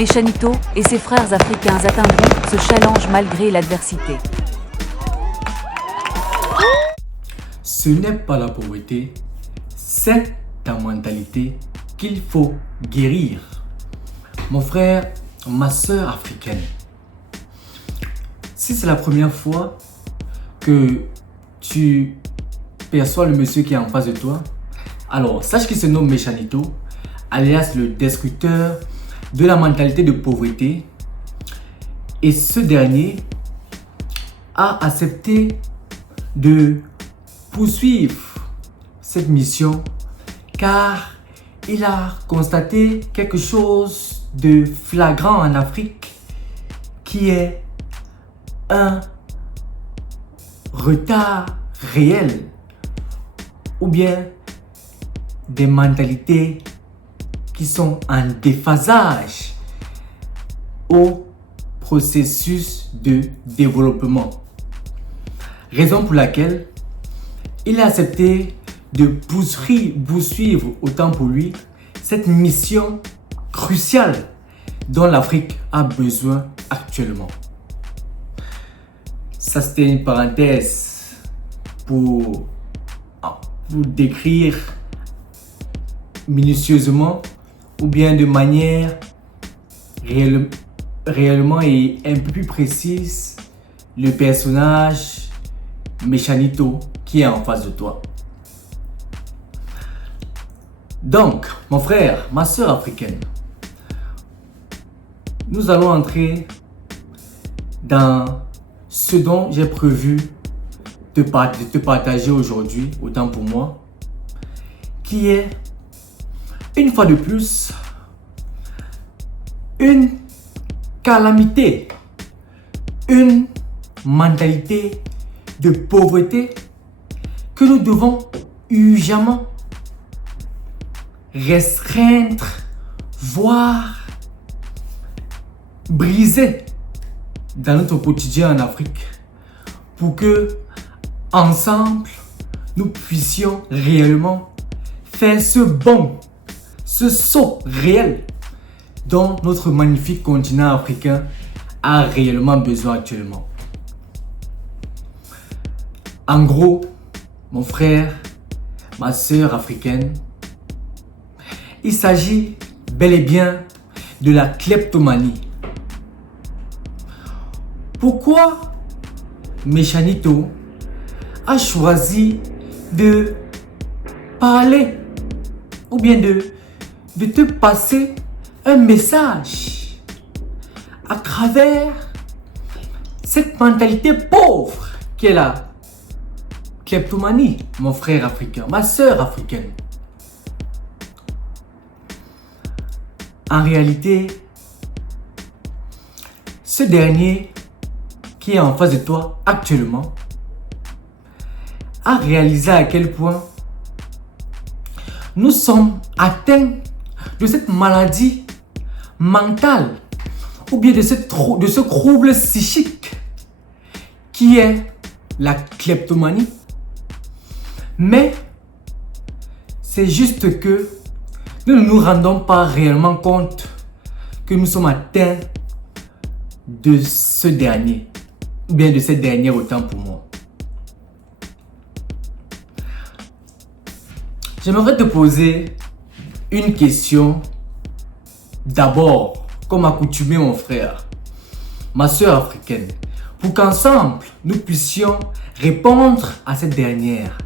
Méchanito et ses frères africains atteindront ce challenge malgré l'adversité. Ce n'est pas la pauvreté, c'est ta mentalité qu'il faut guérir. Mon frère, ma soeur africaine, si c'est la première fois que tu perçois le monsieur qui est en face de toi, alors sache qu'il se nomme Méchanito, alias le destructeur de la mentalité de pauvreté. Et ce dernier a accepté de poursuivre cette mission car il a constaté quelque chose de flagrant en Afrique qui est un retard réel ou bien des mentalités qui sont en déphasage au processus de développement. Raison pour laquelle il a accepté de poursuivre autant pour lui cette mission cruciale dont l'Afrique a besoin actuellement. Ça, c'était une parenthèse pour décrire minutieusement ou bien de manière réellement et un peu plus précise le personnage Méchanito qui est en face de toi. Donc, mon frère, ma soeur africaine, nous allons entrer dans ce dont j'ai prévu de te partager aujourd'hui, autant pour moi, qui est, une fois de plus, une calamité, une mentalité de pauvreté que nous devons urgemment restreindre, voire briser dans notre quotidien en Afrique pour que, ensemble, nous puissions réellement faire ce bond, ce saut réel dont notre magnifique continent africain a réellement besoin actuellement. En gros, mon frère, ma soeur africaine, il s'agit bel et bien de la kleptomanie. Pourquoi Méchanito a choisi de parler ou bien de te passer un message à travers cette mentalité pauvre qu'est la kleptomanie, mon frère africain, ma soeur africaine? En réalité, ce dernier qui est en face de toi actuellement a réalisé à quel point nous sommes atteints de cette maladie mentale ou bien de ce trouble psychique qui est la kleptomanie. Mais c'est juste que nous ne nous rendons pas réellement compte que nous sommes atteints de ce dernier, ou bien de cette dernière autant pour moi. J'aimerais te poser une question d'abord, comme accoutumé mon frère, ma soeur africaine, pour qu'ensemble nous puissions répondre à cette dernière.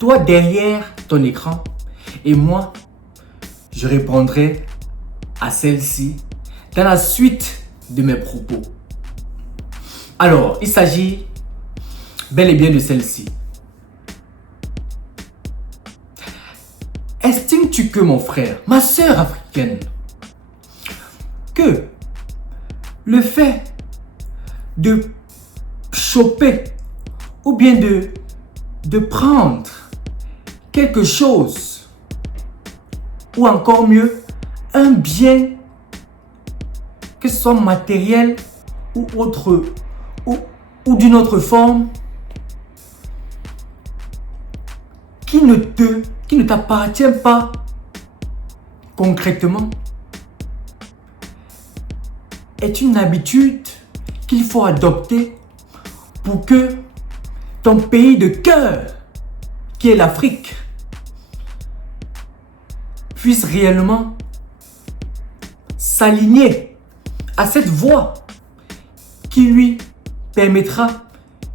Toi derrière ton écran et moi, je répondrai à celle-ci dans la suite de mes propos. Alors, il s'agit bel et bien de celle-ci. Estimes-tu que mon frère, ma soeur africaine, que le fait de choper ou bien de prendre quelque chose ou encore mieux, un bien, que ce soit matériel ou autre, ou d'une autre forme, qui ne t'appartient pas concrètement, est une habitude qu'il faut adopter pour que ton pays de cœur, qui est l'Afrique, puisse réellement s'aligner à cette voie qui lui permettra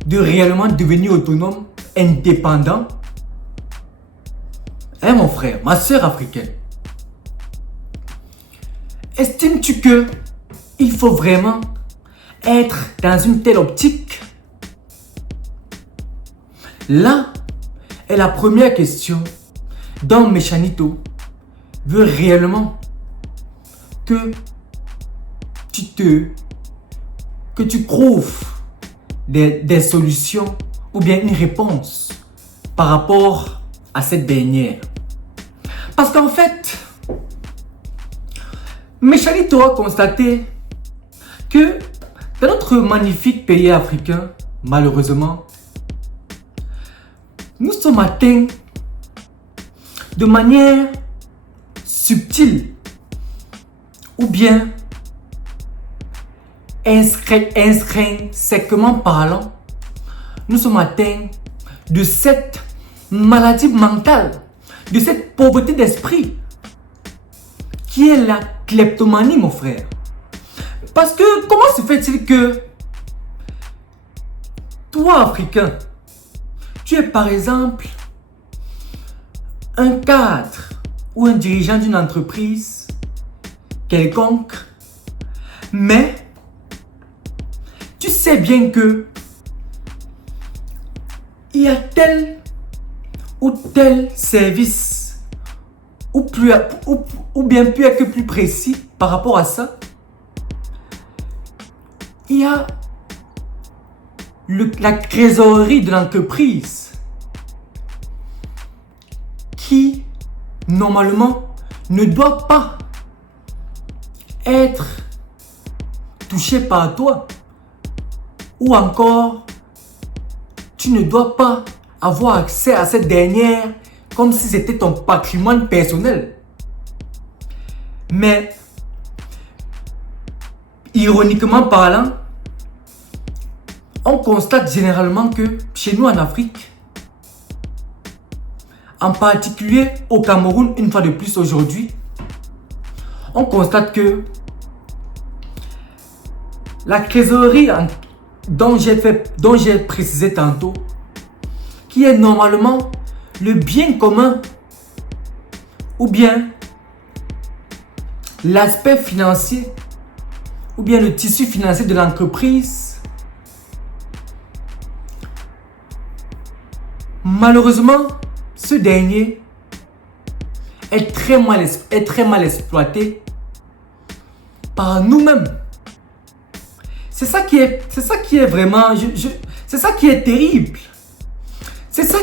de réellement devenir autonome, indépendant. Hein, mon frère, ma soeur africaine, estimes-tu que il faut vraiment être dans une telle optique? Là est la première question dont Méchanito veut réellement que tu trouves des solutions ou bien une réponse par rapport à cette dernière. Parce qu'en fait, Méchanito a constaté que dans notre magnifique pays africain, malheureusement, nous sommes atteints de manière subtile ou bien intrinsèquement parlant, nous sommes atteints de cette maladie mentale, de cette pauvreté d'esprit qui est la kleptomanie, mon frère. Parce que comment se fait-il que toi, Africain, tu es par exemple un cadre ou un dirigeant d'une entreprise quelconque, mais tu sais bien que il y a tel ou tel service ou bien plus que plus précis par rapport à ça. Il y a la trésorerie de l'entreprise qui, normalement, ne doit pas être touchée par toi. Ou encore, tu ne dois pas avoir accès à cette dernière comme si c'était ton patrimoine personnel. Mais, ironiquement parlant, on constate généralement que chez nous en Afrique, en particulier au Cameroun, une fois de plus aujourd'hui, on constate que la trésorerie dont j'ai précisé tantôt, qui est normalement le bien commun ou bien l'aspect financier ou bien le tissu financier de l'entreprise, malheureusement, ce dernier est très mal exploité par nous-mêmes. C'est ça qui est vraiment, c'est ça qui est terrible. C'est ça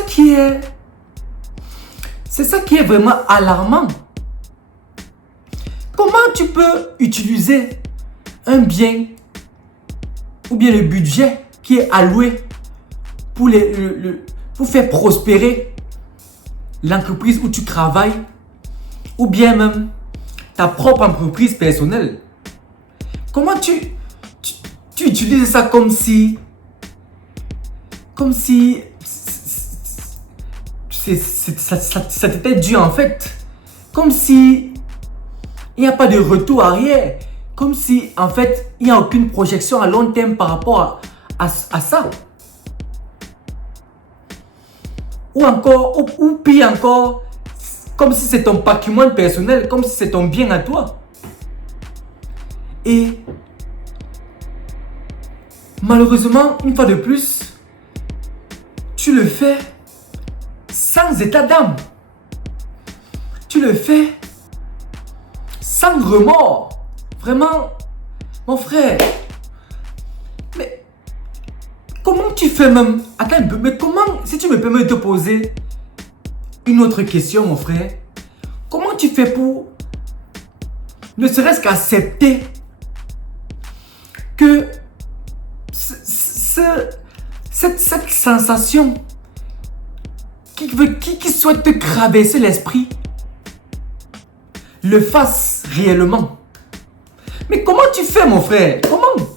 qui est vraiment alarmant. Comment tu peux utiliser un bien ou bien le budget qui est alloué pour faire prospérer l'entreprise où tu travailles ou bien même ta propre entreprise personnelle? Comment tu utilises ça comme si ça t'était dû en fait, comme si il n'y a pas de retour arrière, comme si en fait il n'y a aucune projection à long terme par rapport à ça, ou encore, ou pire encore, comme si c'est ton patrimoine personnel, comme si c'est ton bien à toi. Et malheureusement, une fois de plus, tu le fais sans état d'âme. Tu le fais sans remords. Vraiment, mon frère. Mais comment tu fais même? Attends un peu, mais comment, si tu me permets de te poser une autre question, mon frère. Comment tu fais pour ne serait-ce qu'accepter que cette sensation qui souhaite te traverser l'esprit le fasse réellement? Mais comment tu fais, mon frère? Comment?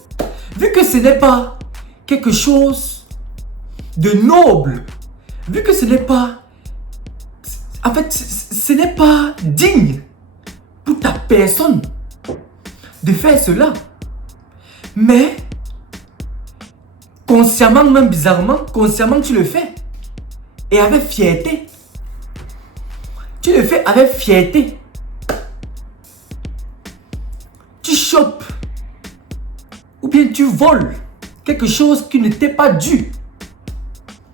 Vu que ce n'est pas quelque chose de noble, vu que ce n'est pas... En fait, ce n'est pas digne pour ta personne de faire cela. Mais, consciemment, même bizarrement, consciemment, tu le fais. Et avec fierté. Tu le fais avec fierté. Tu chopes. Ou bien tu voles quelque chose qui ne t'est pas dû.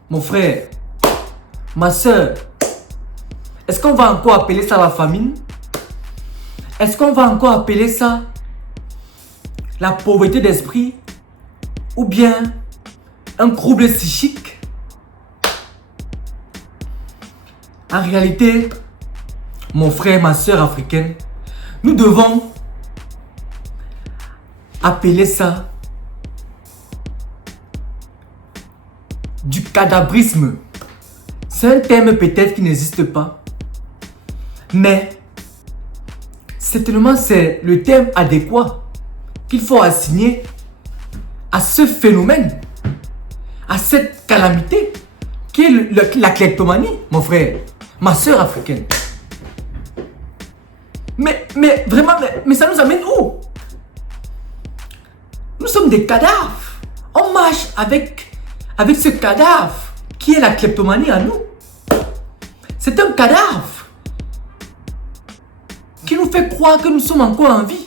Mon frère, ma soeur, est-ce qu'on va encore appeler ça la famine? Est-ce qu'on va encore appeler ça la pauvreté d'esprit? Ou bien un trouble psychique? En réalité, mon frère, ma soeur africaine, nous devons appeler ça du cadavrisme. C'est un terme peut-être qui n'existe pas, mais certainement c'est le terme adéquat qu'il faut assigner à ce phénomène, à cette calamité qui est la kleptomanie, mon frère, ma soeur africaine. Mais vraiment, mais ça nous amène où? Nous sommes des cadavres. On marche avec ce cadavre qui est la kleptomanie à nous. C'est un cadavre qui nous fait croire que nous sommes encore en vie.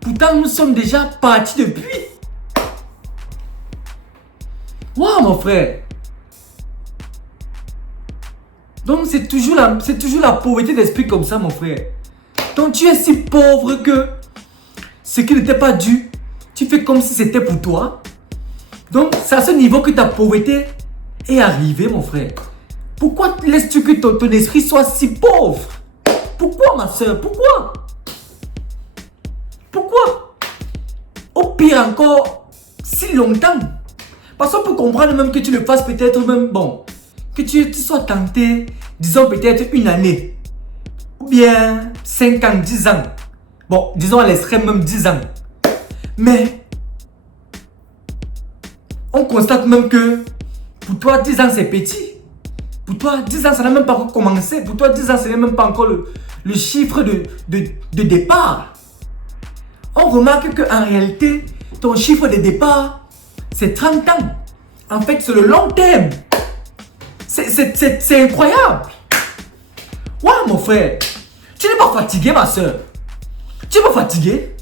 Pourtant, nous sommes déjà partis depuis. Waouh, mon frère. Donc, c'est toujours la pauvreté d'esprit comme ça, mon frère. Donc, tu es si pauvre que ce qui n'était pas dû, tu fais comme si c'était pour toi. Donc, c'est à ce niveau que ta pauvreté est arrivée, mon frère. Pourquoi laisses-tu que ton esprit soit si pauvre? Pourquoi, ma soeur? Pourquoi? Pourquoi? Au pire encore, si longtemps. Parce qu'on peut comprendre même que tu le fasses peut-être même, bon, que tu sois tenté, disons peut-être une année. Ou bien 5 ans, 10 ans. Bon, disons à l'extrême même 10 ans. Mais, on constate même que pour toi, 10 ans c'est petit. Pour toi, 10 ans ça n'a même pas encore commencé. Pour toi, 10 ans ce n'est même pas encore le chiffre de départ. On remarque qu'en réalité, ton chiffre de départ, c'est 30 ans. En fait, c'est le long terme. C'est incroyable. Waouh, mon frère. Tu n'es pas fatigué, ma soeur. Tu n'es pas fatigué.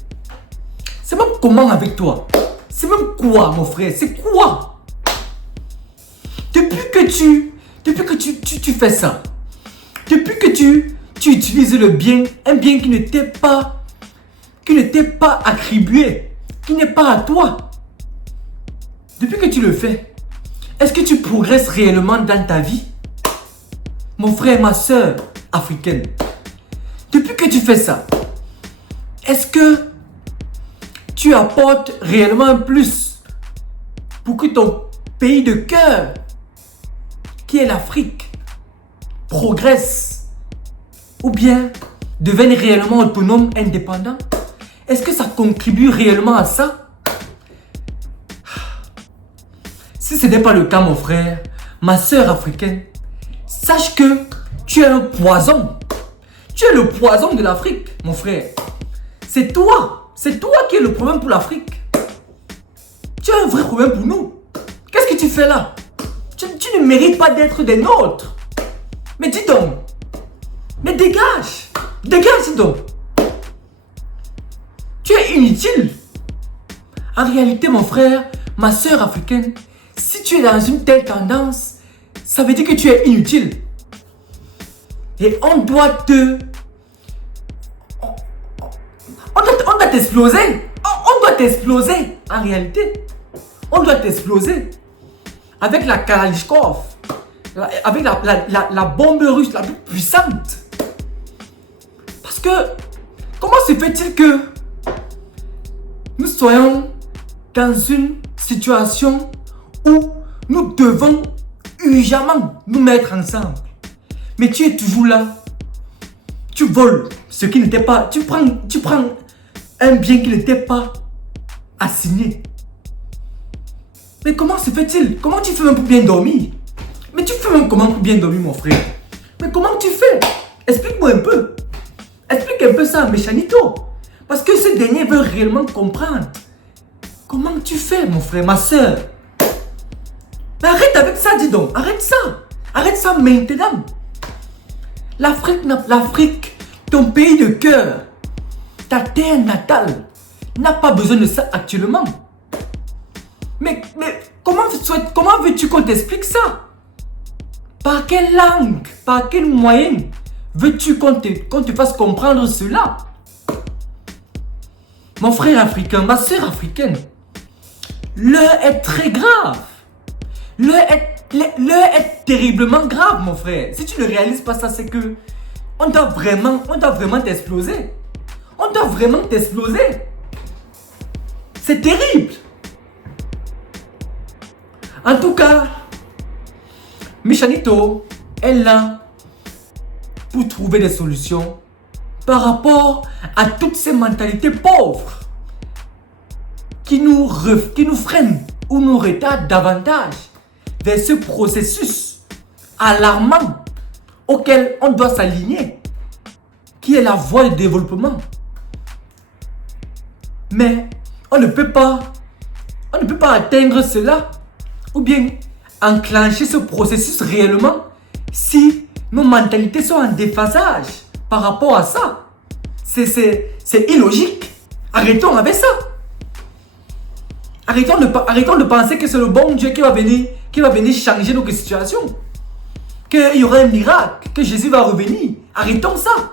C'est même comment avec toi? C'est même quoi, mon frère? C'est quoi? Depuis que tu fais ça, depuis que tu utilises le bien, un bien qui ne t'est pas attribué, qui n'est pas à toi, depuis que tu le fais, est-ce que tu progresses réellement dans ta vie? Mon frère, ma soeur africaine, depuis que tu fais ça, est-ce que tu apportes réellement un plus pour que ton pays de cœur, qui est l'Afrique, progresse ou bien devienne réellement autonome, indépendant? Est-ce que ça contribue réellement à ça? Si ce n'est pas le cas, mon frère, ma soeur africaine, sache que tu es un poison. Tu es le poison de l'Afrique, mon frère. C'est toi qui es le problème pour l'Afrique. Tu es un vrai problème pour nous. Qu'est-ce que tu fais là? Tu ne mérites pas d'être des nôtres. Mais dis donc. Mais dégage. Dégage, dis donc. Tu es inutile. En réalité, mon frère, ma soeur africaine, si tu es dans une telle tendance, ça veut dire que tu es inutile. Et on doit t'exploser. On doit t'exploser. En réalité, on doit t'exploser. Avec la Kalachnikov. Avec la bombe russe la plus puissante. Parce que, comment se fait-il que nous soyons dans une situation où nous devons urgemment nous mettre ensemble? Mais tu es toujours là. Tu voles ce qui n'était pas. Tu prends un bien qui n'était pas assigné. Mais comment se fait-il? Comment tu fais même pour bien dormir? Mais tu fais même comment pour bien dormir, mon frère? Mais comment tu fais? Explique-moi un peu. Explique un peu ça à Méchanito. Parce que ce dernier veut réellement comprendre. Comment tu fais, mon frère, ma soeur? Mais arrête avec ça, dis donc. Arrête ça. Arrête ça maintenant. L'Afrique, ton pays de cœur, ta terre natale, n'a pas besoin de ça actuellement. Mais comment veux-tu qu'on t'explique ça? Par quelle langue, par quel moyen veux-tu qu'on te fasse comprendre cela? Mon frère africain, ma soeur africaine, l'heure est très grave. L'heure est terriblement grave, mon frère. Si tu ne réalises pas ça, c'est que on doit vraiment t'exploser. On doit vraiment t'exploser. C'est terrible. En tout cas, Méchanito est là pour trouver des solutions par rapport à toutes ces mentalités pauvres qui nous freinent ou nous retardent davantage vers ce processus alarmant auquel on doit s'aligner, qui est la voie du développement. Mais on ne peut pas atteindre cela ou bien enclencher ce processus réellement si nos mentalités sont en déphasage par rapport à ça. C'est illogique. Arrêtons avec ça. Arrêtons de penser que c'est le bon Dieu qui va venir changer notre situation. Qu'il y aura un miracle, que Jésus va revenir. Arrêtons ça.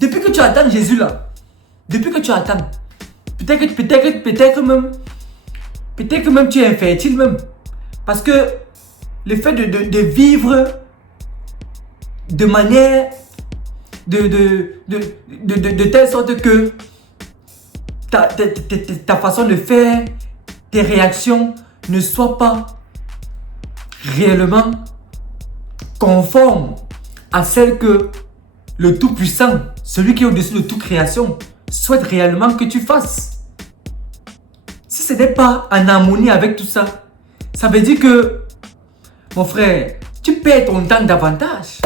Depuis que tu attends Jésus là, depuis que tu attends, peut-être même tu es infertile même. Parce que le fait de vivre de manière de telle sorte que ta façon de faire, tes réactions ne soient pas réellement conformes à celles que le Tout-Puissant, celui qui est au-dessus de toute création, souhaite réellement que tu fasses. Si ce n'est pas en harmonie avec tout ça, ça veut dire que, mon frère, tu perds ton temps davantage.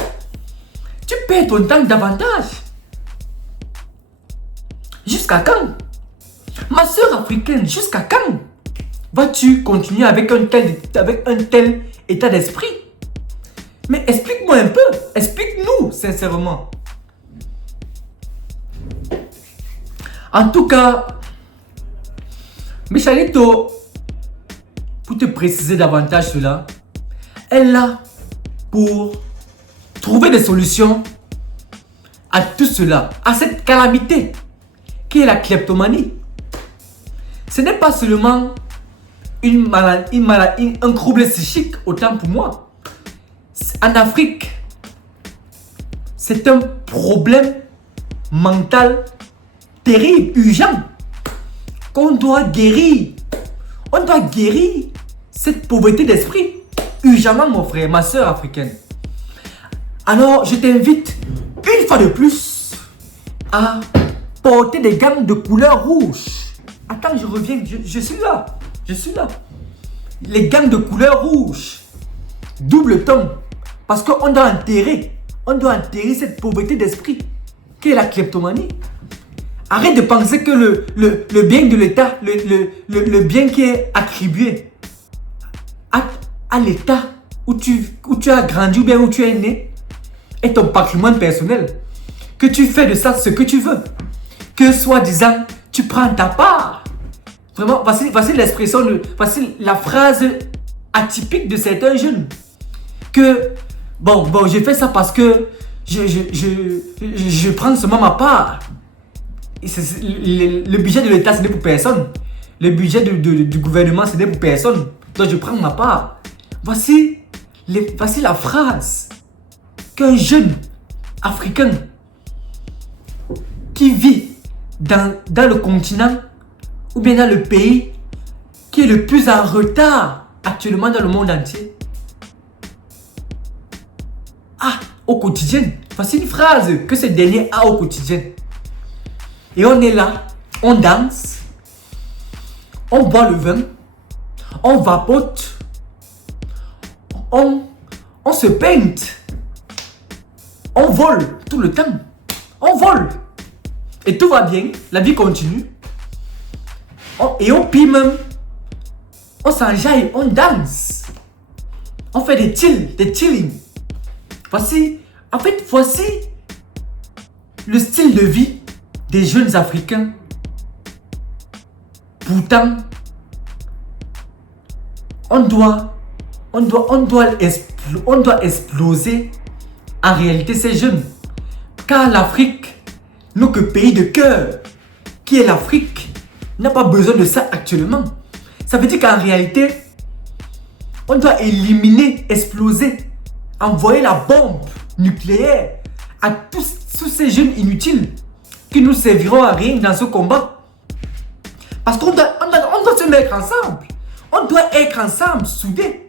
Tu perds ton temps davantage. Jusqu'à quand? Ma soeur africaine, jusqu'à quand vas-tu continuer avec un tel état d'esprit? Mais explique-moi un peu. Explique-nous, sincèrement. En tout cas, Méchanito, pour te préciser davantage cela, est là pour trouver des solutions à tout cela, à cette calamité qui est la kleptomanie. Ce n'est pas seulement un trouble psychique, autant pour moi. En Afrique, c'est un problème mental terrible, urgent, qu'on doit guérir. On doit guérir cette pauvreté d'esprit urgemment, mon frère, ma soeur africaine. Alors, je t'invite une fois de plus à porter des gants de couleur rouge. Attends, je reviens, je suis là. Je suis là. Les gants de couleur rouge, double ton, parce qu'on doit enterrer cette pauvreté d'esprit qui est la kleptomanie. Arrête de penser que le bien de l'État, le bien qui est attribué à l'État où tu as grandi ou bien où tu es né est ton patrimoine personnel. Que tu fais de ça ce que tu veux. Que soi-disant, tu prends ta part. Vraiment, voici l'expression, voici la phrase atypique de certains jeunes. Que, bon, j'ai fait ça parce que je prends seulement ma part. Le budget de l'État, ce n'est pour personne. Le budget du gouvernement, ce n'est pour personne. Donc, je prends ma part. Voici la phrase qu'un jeune africain qui vit dans le continent ou bien dans le pays qui est le plus en retard actuellement dans le monde entier a au quotidien. Voici une phrase que ce dernier a au quotidien. Et on est là on danse, on boit le vin, on vapote, on se peinte, on vole tout le temps, on vole. Et tout va bien, la vie continue. Et au pire même, on s'enjaille, on danse. On fait des chilling. Voici le style de vie des jeunes Africains. Pourtant, on doit exploser en réalité ces jeunes. Car l'Afrique, notre pays de cœur, qui est l'Afrique, n'a pas besoin de ça actuellement. Ça veut dire qu'en réalité, on doit éliminer, exploser, envoyer la bombe nucléaire à tous ces jeunes inutiles qui nous serviront à rien dans ce combat. Parce qu'on doit se mettre ensemble. On doit être ensemble, soudés,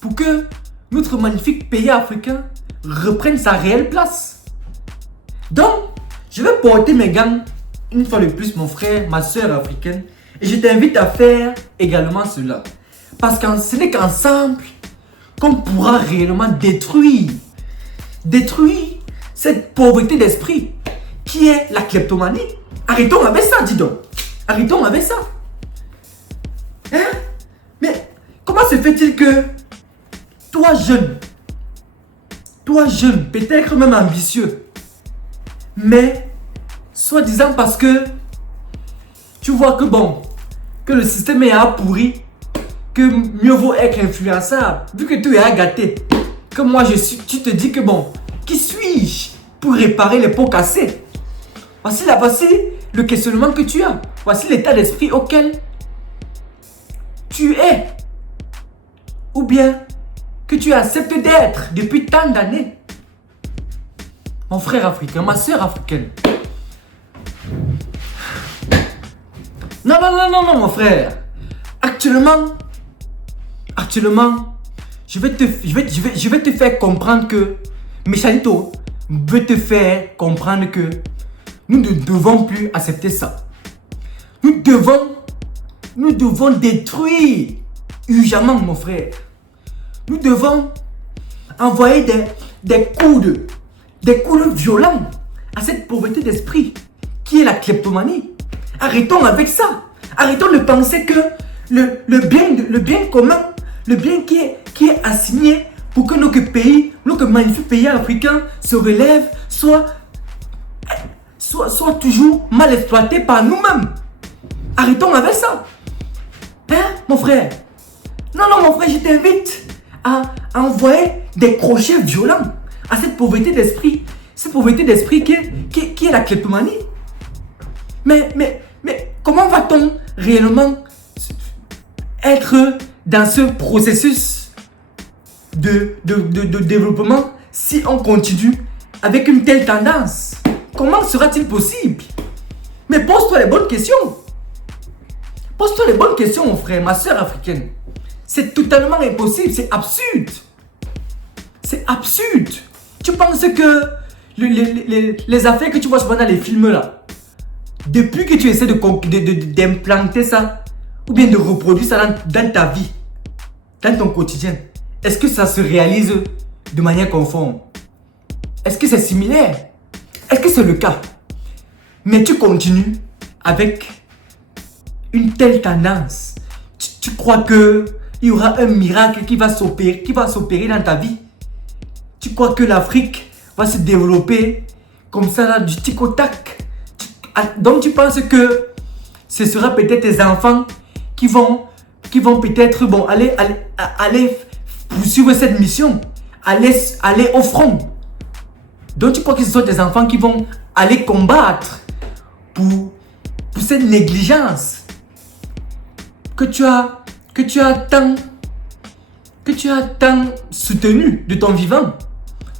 pour que notre magnifique pays africain reprenne sa réelle place. Donc, je vais porter mes gants une fois de plus, mon frère, ma soeur africaine, et je t'invite à faire également cela. Parce que ce n'est qu'ensemble qu'on pourra réellement détruire cette pauvreté d'esprit qui est la kleptomanie. Arrêtons avec ça, dis donc. Arrêtons avec ça. Hein? Mais comment se fait-il que toi jeune, peut-être même ambitieux, mais soi-disant parce que tu vois que le système est pourri, que mieux vaut être influençable, vu que tu es à gâter, que moi tu te dis que qui suis-je pour réparer les pots cassés? Voici le questionnement que tu as. Voici l'état d'esprit auquel tu es. Ou bien que tu acceptes d'être depuis tant d'années. Mon frère africain, ma soeur africaine. Non, mon frère. Actuellement, je vais te faire comprendre que Méchanito veut te faire comprendre que nous ne devons plus accepter ça. Nous devons détruire urgemment, mon frère. Nous devons envoyer des coups violents à cette pauvreté d'esprit qui est la kleptomanie. Arrêtons avec ça. Arrêtons de penser que le bien commun, le bien qui est assigné pour que notre magnifique pays africain se relève, soit toujours mal exploité par nous-mêmes. Arrêtons avec ça. Hein, mon frère? Non, mon frère, je t'invite à envoyer des crochets violents à cette pauvreté d'esprit. Cette pauvreté d'esprit qui est la kleptomanie. Mais comment va-t-on réellement être dans ce processus de développement si on continue avec une telle tendance? Comment sera-t-il possible? Mais pose-toi les bonnes questions. Pose-toi les bonnes questions, mon frère, ma soeur africaine. C'est totalement impossible, c'est absurde. C'est absurde. Tu penses que les affaires que tu vois souvent dans les films là, depuis que tu essaies d'implanter ça, ou bien de reproduire ça dans ta vie, dans ton quotidien, est-ce que ça se réalise de manière conforme? Est-ce que c'est similaire? Est-ce que c'est le cas? Mais tu continues avec une telle tendance. Tu crois qu'il y aura un miracle qui va s'opérer dans ta vie? Tu crois que l'Afrique va se développer comme ça là, du tic au tac? Donc tu penses que ce sera peut-être tes enfants qui vont peut-être aller poursuivre cette mission, aller au front. Donc tu crois que ce sont tes enfants qui vont aller combattre pour cette négligence que tu as tant soutenu de ton vivant.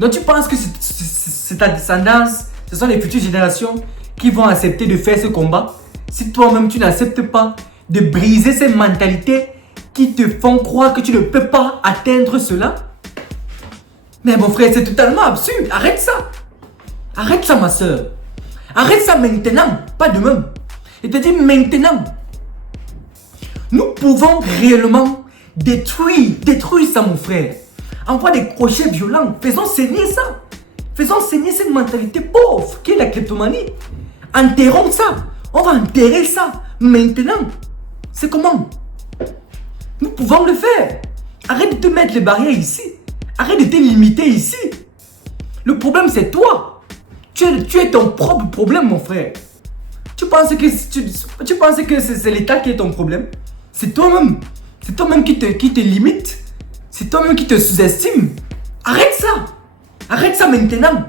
Donc tu penses que c'est ta descendance, ce sont les futures générations qui vont accepter de faire ce combat si toi-même tu n'acceptes pas de briser ces mentalités qui te font croire que tu ne peux pas atteindre cela? Mais mon frère, c'est totalement absurde. Arrête ça. Arrête ça, ma soeur. Arrête ça maintenant, pas demain. Je te dis maintenant. Nous pouvons réellement détruire ça, mon frère. Envoie des crochets violents. Faisons saigner ça. Faisons saigner cette mentalité pauvre qui est la kleptomanie. Enterrons ça. On va enterrer ça maintenant. C'est comment? Nous pouvons le faire. Arrête de te mettre les barrières ici. Arrête de te limiter ici. Le problème, c'est toi. Tu es ton propre problème, mon frère. Tu penses que c'est l'État qui est ton problème? C'est toi-même. C'est toi-même qui te limite. C'est toi-même qui te sous-estime. Arrête ça. Arrête ça maintenant.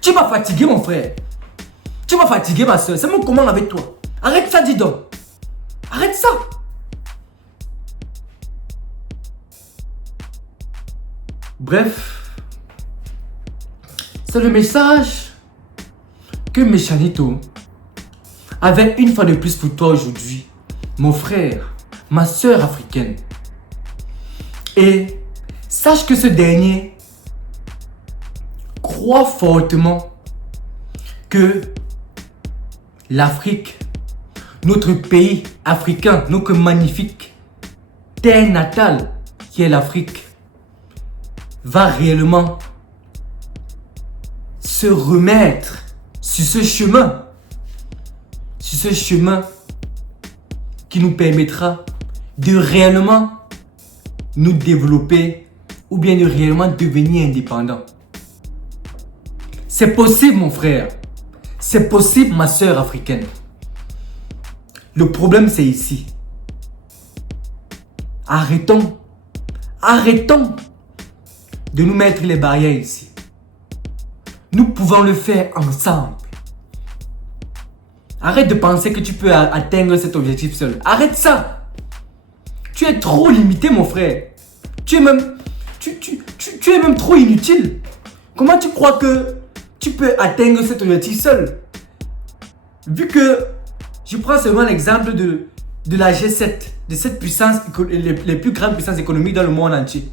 Tu m'as fatigué, mon frère. Tu m'as fatigué, ma soeur. C'est mon commande avec toi. Arrête ça, dis donc. Arrête ça. Bref. C'est le message que Méchanito avait une fois de plus pour toi aujourd'hui. Mon frère, ma soeur africaine. Et sache que ce dernier croit fortement que l'Afrique, notre pays africain, notre magnifique terre natale qui est l'Afrique, va réellement se remettre sur ce chemin qui nous permettra de réellement nous développer ou bien de réellement devenir indépendants. C'est possible, mon frère. C'est possible, ma soeur africaine. Le problème, c'est ici. Arrêtons de nous mettre les barrières ici. Nous pouvons le faire ensemble. Arrête de penser que tu peux atteindre cet objectif seul. Arrête ça. Tu es trop limité, mon frère. Tu es même trop inutile. Comment tu crois que tu peux atteindre cet objectif seul? Vu que je prends seulement l'exemple de la G7, de cette puissance, les plus grandes puissances économiques dans le monde entier.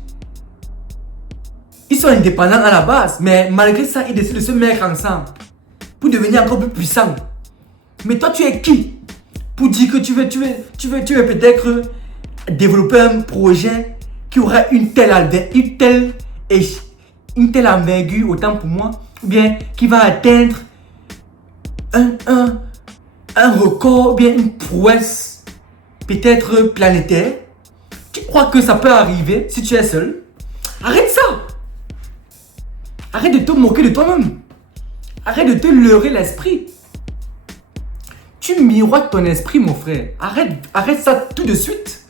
Ils sont indépendants à la base, mais malgré ça, ils décident de se mettre ensemble pour devenir encore plus puissants. Mais toi, tu es qui pour dire que tu veux peut-être développer un projet qui aura une telle envergure, autant pour moi, ou bien qui va atteindre un record, ou bien une prouesse peut-être planétaire? Tu crois que ça peut arriver si tu es seul? Arrête ça! Arrête de te moquer de toi-même. Arrête de te leurrer l'esprit. Tu miroites ton esprit, mon frère. Arrête ça tout de suite.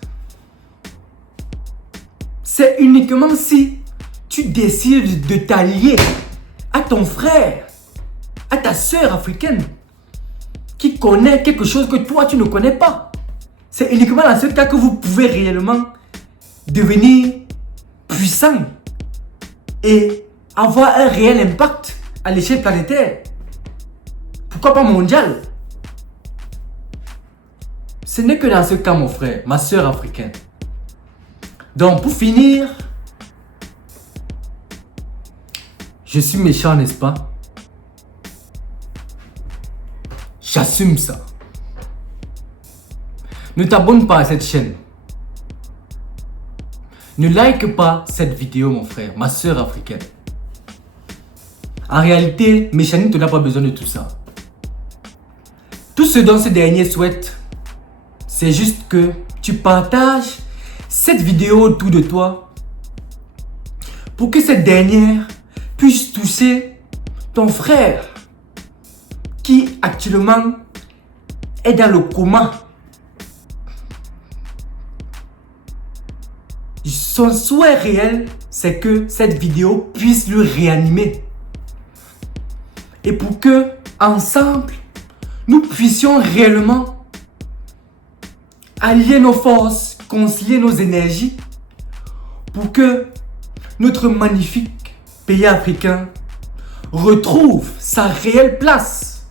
C'est uniquement si tu décides de t'allier à ton frère, à ta soeur africaine, qui connaît quelque chose que toi, tu ne connais pas. C'est uniquement dans ce cas que vous pouvez réellement devenir puissant et avoir un réel impact à l'échelle planétaire. Pourquoi pas mondial? Ce n'est que dans ce cas, mon frère, ma soeur africaine. Donc, pour finir, je suis méchant, n'est-ce pas? J'assume ça. Ne t'abonne pas à cette chaîne. Ne like pas cette vidéo, mon frère, ma soeur africaine. En réalité, Méchanito n'a pas besoin de tout ça. Tout ce dont ce dernier souhaite, c'est juste que tu partages cette vidéo autour de toi pour que cette dernière puisse toucher ton frère qui actuellement est dans le coma. Son souhait réel, c'est que cette vidéo puisse le réanimer. Et pour que, ensemble, nous puissions réellement allier nos forces, concilier nos énergies pour que notre magnifique pays africain retrouve sa réelle place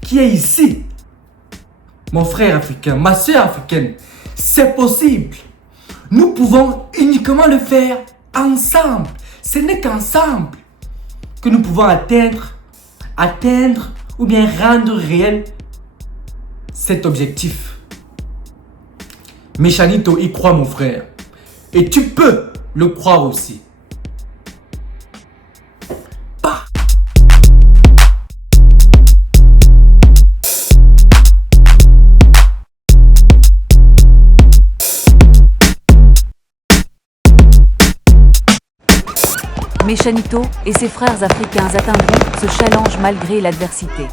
qui est ici. Mon frère africain, ma soeur africaine, c'est possible. Nous pouvons uniquement le faire ensemble. Ce n'est qu'ensemble que nous pouvons atteindre ou bien rendre réel cet objectif. Méchanito y croit, mon frère. Et tu peux le croire aussi. Méchanito et ses frères africains atteindront ce challenge malgré l'adversité.